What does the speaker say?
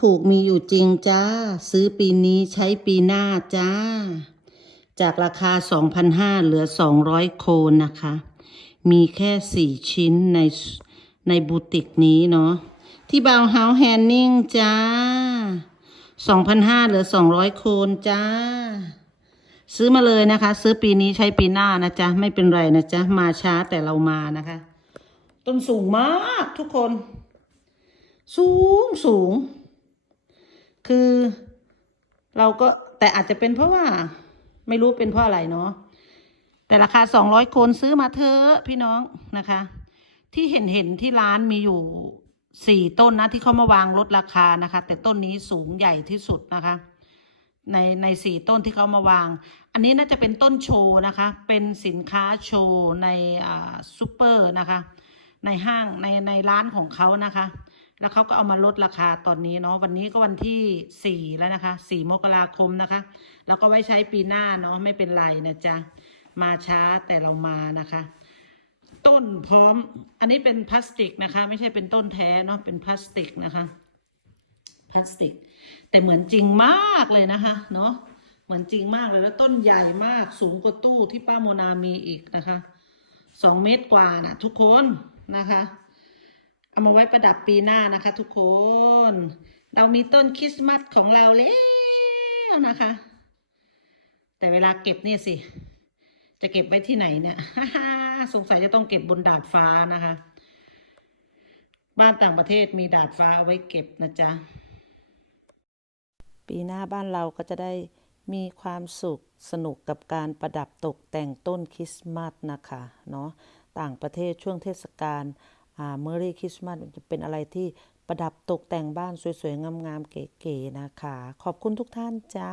ถูกมีอยู่จริงจ้า ซื้อปีนี้ใช้ปีหน้าจ้า จากราคา 2,500 เหลือ 200 โคนนะคะ มีแค่ 4 ชิ้นในในบูติกนี้เนาะที่บาวเฮาแฮนนิ่งจ้า 2,500 เหลือ 200 โคนจ้า ซื้อมาเลยนะคะ ซื้อปีนี้ใช้ปีหน้านะจ๊ะ ไม่เป็นไรนะจ๊ะ มาช้าแต่เรามานะคะ ต้นสูงมากทุกคน สูงสูง คือ เราก็แต่อาจจะเป็นเพราะว่า ไม่รู้เป็นเพราะอะไรเนาะแต่ราคาสองร้อยคนซื้อมาเถอะพี่น้องนะคะ ที่เห็นเห็นที่ร้านมีอยู่สี่ต้นนะที่เขามาวางลดราคานะคะ แต่ต้นนี้สูงใหญ่ที่สุดนะคะ ในในสี่ต้นที่เขามาวาง อันนี้น่าจะเป็นต้นโชว์นะคะ เป็นสินค้าโชว์ในอ่าซูเปอร์นะคะ ในห้างในในร้านของเขานะคะ แล้วเขาก็เอามาลดราคาตอนนี้เนาะวันนี้ก็วันที่สี่แล้วนะคะสี่มกราคมนะคะ แล้วก็ไว้ใช้ปีหน้าเนาะไม่เป็นไรนะจ๊ะมาช้าแต่เรามานะคะ ต้นพร้อม อันนี้เป็นพลาสติกนะคะ ไม่ใช่เป็นต้นแท้เนาะเป็นพลาสติกนะคะ พลาสติก แต่เหมือนจริงมากเลยนะคะเนาะเหมือนจริงมากเลยแล้วต้นใหญ่มากสูงกว่าตู้ที่ป้าโมนามีอีกนะคะสองเมตรกว่านะทุกคนนะคะ เอามาไว้ประดับปีหน้านะคะทุกคน เรามีต้นคริสต์มาสของเราแล้วนะคะ แต่เวลาเก็บนี่สิ จะเก็บไว้ที่ไหนเนี่ยสงสัยจะต้องเก็บบนดาดฟ้านะคะ บ้านต่างประเทศมีดาดฟ้าเอาไว้เก็บนะจ๊ะ ปีหน้าบ้านเราก็จะได้มีความสุขสนุกกับการประดับตกแต่งต้นคริสต์มาสนะคะเนาะต่างประเทศช่วงเทศกาล เมอรี่คริสต์มาสจะเป็นอะไรที่ประดับตกแต่งบ้านสวยๆ งามๆ เก๋ๆ นะคะ ขอบคุณทุกท่านจ้า